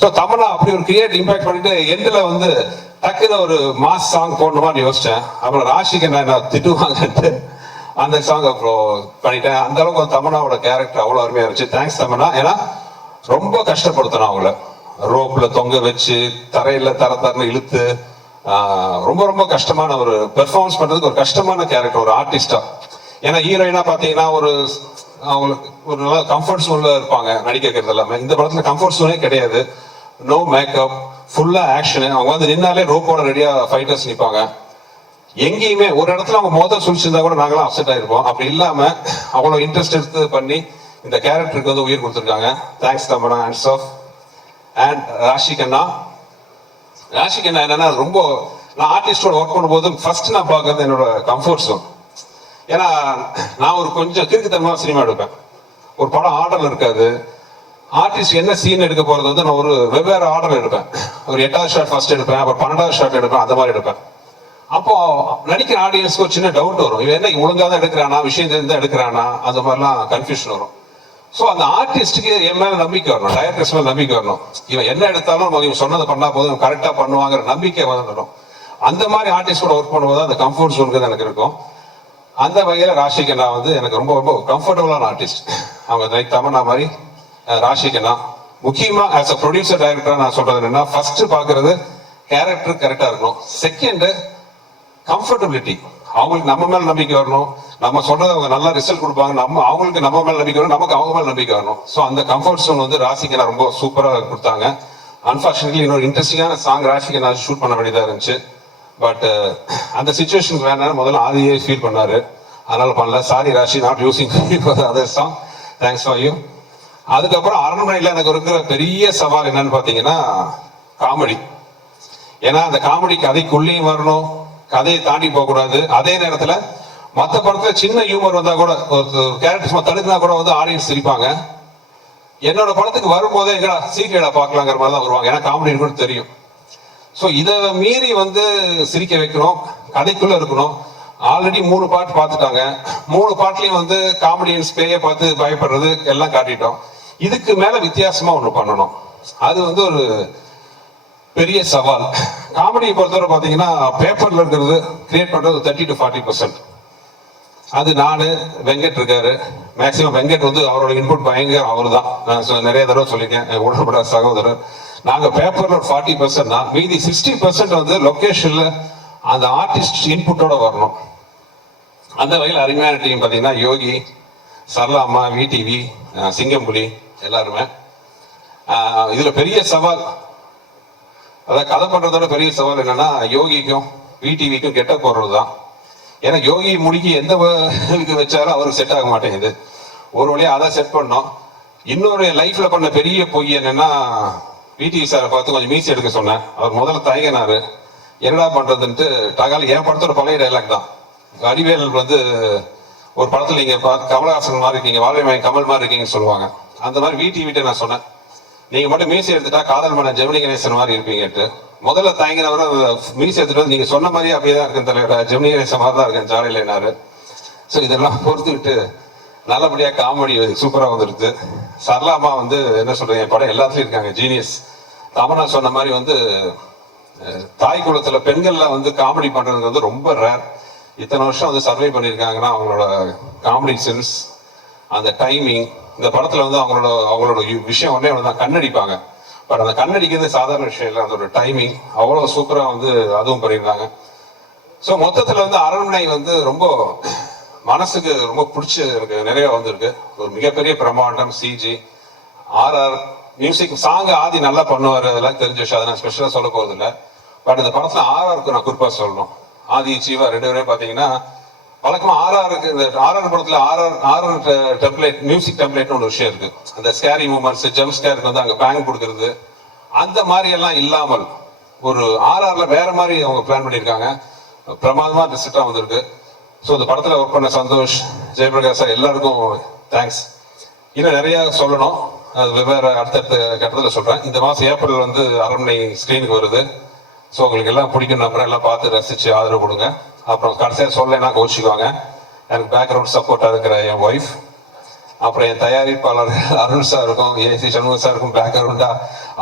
So Tamannaah அப்படி ஒரு create impact பண்ணிட்டு எண்டில் வந்து டக்குன்னு ஒரு மாஸ் சாங் போடணுமான்னு யோசிச்சேன். அப்புறம் ராஷிக்கு நான் திட்டுவாங்கன்ட்டு அந்த சாங் அப்புறம் பண்ணிட்டேன். அந்த அளவுக்கு தமன்னாவோட கேரக்டர் அவ்வளோ அருமையாக இருந்துச்சு. தேங்க்ஸ் தமன்னா. ஏன்னா ரொம்ப கஷ்டப்படுத்தணும் அவங்கள, ரோப்ல தொங்க வச்சு தரையில தரன்னு இழுத்து ரொம்ப ரொம்ப கஷ்டமான ஒரு பெர்ஃபார்மன்ஸ் பண்றதுக்கு ஒரு கஷ்டமான கேரக்டர் ஒரு ஆர்டிஸ்டா. ஏன்னா ஹீரோயினா பாத்தீங்கன்னா அவங்களுக்கு ஒரு நல்ல கம்ஃபர்ட் ஜோன்ல இருப்பாங்க நடிக்க வைக்கிறது எல்லாமே. இந்த படத்துல கம்ஃபர்ட் ஜோனே கிடையாது. நோ மேக்கப், ஃபுல்லா ஆக்ஷனு. அவங்க வந்து நின்னாலே ரோப்போட ரெடியா ஃபைட்டர்ஸ் நிற்பாங்க. எங்கேயுமே ஒரு இடத்துல அவங்க மொதல் சுழிச்சிருந்தா கூட நாங்களாம் அப்செட் ஆயிருப்போம். அப்படி இல்லாம அவ்வளவு இன்ட்ரெஸ்ட் எடுத்து பண்ணி இந்த கேரக்டருக்கு வந்து உயிர் கொடுத்துருக்காங்க. Thanks Tamannaah. Hands off. And Raashi Khanna என்னன்னா ரொம்ப நான் ஆர்டிஸ்டோட ஒர்க் பண்ணும்போது ஃபர்ஸ்ட் நான் பார்க்கறது என்னோட கம்ஃபர்ட் ஜோன். ஏன்னா நான் ஒரு கொஞ்சம் கிறுக்குத்தனமா சினிமா எடுப்பேன். ஒரு படம் ஆர்டர்ல இருக்காது. ஆர்டிஸ்ட் என்ன சீன் எடுக்க போறது வந்து நான் ஒரு வெவ்வேறு ஆர்டர் எடுப்பேன். ஒரு 8வது ஷாட் ஃபர்ஸ்ட் எடுப்பேன், அப்புறம் 12வது ஷாட் எடுப்பேன், அந்த மாதிரி எடுப்பேன். அப்போ நடிக்கிற ஆடியன்ஸ்க்கு ஒரு சின்ன டவுட் வரும், இவன் என்ன ஒழுங்கா தான் எடுக்கிறானா, விஷயம் தெரிஞ்சு தான் எடுக்கிறானா, அந்த மாதிரிலாம் கன்ஃபியூஷன் வரும். ஸோ அந்த ஆர்டிஸ்டுக்கு என் மேல நம்பிக்கை வரணும், டைரக்டர்ஸ் மேல நம்பிக்கை வரணும். இவன் என்ன எடுத்தாலும் இவன் சொன்னதை பண்ணா போதும், கரெக்டா பண்ணுவாங்கிற நம்பிக்கை வந்துடும். அந்த மாதிரி ஆர்டிஸ்டோட ஒர்க் பண்ணும்போது அந்த கம்ஃபர்ட் ஜோனுக்கு எனக்கு இருக்கும். அந்த வகையில ராஷிகண்ணா வந்து எனக்கு ரொம்ப ரொம்ப கம்ஃபர்டபுளான ஆர்டிஸ்ட். அவங்க லைக் தமன்னா மாதிரி ராஷிகண்ணா. முக்கியமா ஆஸ் அ ப்ரொடியூசர் டைரக்டரா நான் சொல்றது என்னன்னா, ஃபர்ஸ்ட் பாக்குறது கேரக்டர் கரெக்டா இருக்கணும். Second comfortability. அவங்களுக்கு நம்ம மேல நம்பிக்கை வரணும். நம்ம சொல்றது அவங்க நல்லா ரிசல்ட் கொடுப்பாங்க. அவங்களுக்கு நம்ம மேல நம்பிக்கை வரணும், நமக்கு அவங்க மேல நம்பிக்கை வரணும். ஸோ அந்த கம்ஃபர்ட் ஜோன் வந்து ராஷிகண்ணா ரொம்ப சூப்பரா கொடுத்தாங்க. அன்பார்ச்சுனேட்லி இன்னொரு இன்ட்ரெஸ்டிங்கான சாங் ராஷிகண்ணா ஷூட் பண்ண வேண்டியதா இருந்துச்சு. பட் அந்த சுச்சுவேஷனுக்கு வேணாலும் முதல்ல ஆதியே ஃபீல் பண்ணாரு, அதனால பண்ணல. Sorry Raashi, not using other song. Thanks for you. அதுக்கப்புறம் அரண்மனையில் எனக்கு இருக்கிற பெரிய சவால் என்னன்னு பார்த்தீங்கன்னா காமெடி. ஏன்னா அந்த காமெடி கதைக்குள்ளேயும் வரணும், கதையை தாண்டி போகக்கூடாது. அதே நேரத்தில் மற்ற படத்துல சின்ன ஹியூமர் வந்தா கூட, ஒரு கேரக்டர்ஸ் தடுக்கினா கூட வந்து ஆடியன்ஸ் சிரிப்பாங்க. என்னோட படத்துக்கு வரும்போதே எங்கடா சீக்கிரடா பார்க்கலாங்கிற மாதிரி தான் வருவாங்க, ஏன்னா காமெடி இருக்குன்னு தெரியும். ஸோ இதை மீறி வந்து சிரிக்க வைக்கணும், கதைக்குள்ள இருக்கணும். ஆல்ரெடி 3 பாட்டு பார்த்துட்டாங்க. 3 பாட்டுலையும் வந்து காமெடியன்ஸ் பேயை பார்த்து பயப்படுறது எல்லாம் காட்டிட்டோம். இதுக்கு மேல வித்தியாசமா ஒண்ணு பண்ணணும். அது வந்து ஒரு பெரிய சவால். காமெடியை பொறுத்தவரை பார்த்தீங்கன்னா பேப்பர்ல இருக்கிறது கிரியேட் பண்றது 30 to 40%. அது நானு, வெங்கட் இருக்காரு. மேக்சிமம் வெங்கட் வந்து அவரோட இன்புட் பயங்கரம். அவரு தான் நான் நிறைய தடவை சொல்லியிருக்கேன், உடன்பட சகோதரர். நாங்க பேப்பர்ல 40% தான், மீதி 60% வந்து லொகேஷன்ல அந்த ஆர்டிஸ்ட் இன்புட்டோட வரணும். அந்த வகையில் அருமையான டீம் பார்த்தீங்கன்னா யோகி, சரளாமா, விடிவி, சிங்கம்புலி எல்லாருமே. இதுல பெரிய சவால், அதாவது கதை பண்றதோட பெரிய சவால் என்னன்னா யோகிக்கும் விடிவிக்கும் கெட்ட போடுறது தான். ஏன்னா யோகி முடிக்கி எந்த இதுக்கு வச்சாலும் அவருக்கு செட் ஆக மாட்டேங்குது. ஒரு வழியா அதை செட் பண்ணோம். இன்னொரு லைஃப்ல பண்ண பெரிய பொய் என்னன்னா, விடிவி சாரை பார்த்து கொஞ்சம் மீசி எடுக்க சொன்னேன். அவர் முதல்ல தயங்கினாரு, என்னடா பண்றதுன்ட்டு. டகால் என் படத்தோட பழைய டைலாக் தான். வடிவேல் வந்து ஒரு படத்துல நீங்க கமலஹாசன் மாதிரி இருக்கீங்க, வாழ்வை கமல் மாதிரி இருக்கீங்கன்னு சொல்லுவாங்க. அந்த மாதிரி விடிவிட்ட நான் சொன்னேன், நீங்க மட்டும் மீசி எடுத்துட்டா காதல் மன்ன ஜெமினி கணேசன் மாதிரி இருப்பீங்கட்டு. முதல்ல தயங்கினவரை மீசி எடுத்துட்டு வந்து, நீங்க சொன்ன மாதிரியே அப்படியே தான் இருக்கேன் தலைவர், ஜெமினி கணேசன் மாதிரி தான் இருக்கேன் ஜாலியில் என்னாரு. ஸோ இதெல்லாம் பொறுத்துக்கிட்டு நல்லபடியா காமெடி சூப்பரா வந்துருக்கு. சரளாமா வந்து என்ன சொல்றேன், என் படம் எல்லாத்துலயும் இருக்காங்க, ஜீனியஸ். தமன்னா சொன்ன மாதிரி வந்து தாய் குலத்துல பெண்கள்ல வந்து காமெடி பண்றது வந்து ரொம்ப ரேர். இத்தனை வருஷம் வந்து சர்வே பண்ணியிருக்காங்கன்னா அவங்களோட காமெடி சென்ஸ், அந்த டைமிங். இந்த படத்துல வந்து அவங்களோட விஷயம் ஒன்னே தான், கண்ணடிப்பாங்க. பட் அந்த கண்ணடிக்கிறது சாதாரண விஷயம் இல்லை, அதோட டைமிங் அவ்வளவு சூப்பரா வந்து அதுவும் பண்ணியிருந்தாங்க. ஸோ மொத்தத்துல வந்து அரண்மனை வந்து ரொம்ப மனசுக்கு ரொம்ப பிடிச்ச எனக்கு நிறைய வந்திருக்கு. ஒரு மிகப்பெரிய பிரம்மாண்டம், சிஜி, ஆர்ஆர் மியூசிக், சாங் ஆதி நல்லா பண்ணுவார், அதெல்லாம் தெரிஞ்ச விஷயம், அதை நான் ஸ்பெஷலாக சொல்ல போறது இல்லை. பட் இந்த படத்துல ஆர்ஆருக்கு நான் குறிப்பா சொல்லணும். ஆதி ஜீவா 2 பேரும் பாத்தீங்கன்னா வழக்கமா ஆர்ஆருக்கு, இந்த ஆர்ஆர் படத்துல ஆர்ஆர் டெம்ப்ளேட், மியூசிக் டெம்ப்ளேட்னு ஒரு விஷயம் இருக்கு. அந்த ஸ்கேரி மூமெண்ட்ஸ், ஜம்ப் ஸ்கேருக்கு வந்து அங்க பேங்க் கொடுக்கறது, அந்த மாதிரி எல்லாம் இல்லாமல் ஒரு ஆர்ஆர்ல வேற மாதிரி அவங்க பிளான் பண்ணியிருக்காங்க. பிரமாதமா ரிசல்ட்டா வந்திருக்கு. ஸோ இந்த படத்துல ஒர்க் பண்ண சந்தோஷ், ஜெயபிரகாஷ் சார் எல்லாருக்கும் தேங்க்ஸ். இன்னும் நிறைய சொல்லணும், அது வெவ்வேறு அடுத்தடுத்த கட்டத்தில் சொல்றேன். இந்த மாசம் ஏப்ரல் வந்து அரண்மனை ஸ்கிரீனுக்கு வருது. ஸோ உங்களுக்கு எல்லாம் பிடிக்கும் நம்புறேன், எல்லாம் பார்த்து ரசிச்சு ஆதரவு கொடுங்க. அப்புறம் கடைசியாக சொல்லலைன்னா கோச்சிக்குவாங்க. எனக்கு பேக்ரவுண்ட் சப்போர்ட்டாக இருக்கிற என் ஒய்ஃப் அப்புறம் என் தயாரிப்பாளர் அருண் சாருக்கும் ஏசி சண்முக சாருக்கும் பேக்ரவுண்டா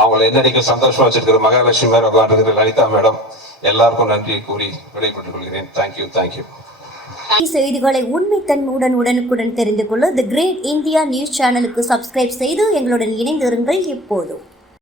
அவங்களை என்னடிக்கும் சந்தோஷமா வச்சிருக்கிற மகாலட்சுமி மேடம் உட்காந்துருக்கிற லலிதா மேடம் எல்லாருக்கும் நன்றி கூறி விடைபெற்றுக் கொள்கிறேன். தேங்க்யூ. செய்திகளை உண்மைத்தன்மையுடன் உடனுக்குடன் தெரிந்து கொள்ள தி கிரேட் இந்தியா நியூஸ் சேனலுக்கு சப்ஸ்கிரைப் செய்து எங்களுடன் இணைந்திருங்கள் எப்போதும்.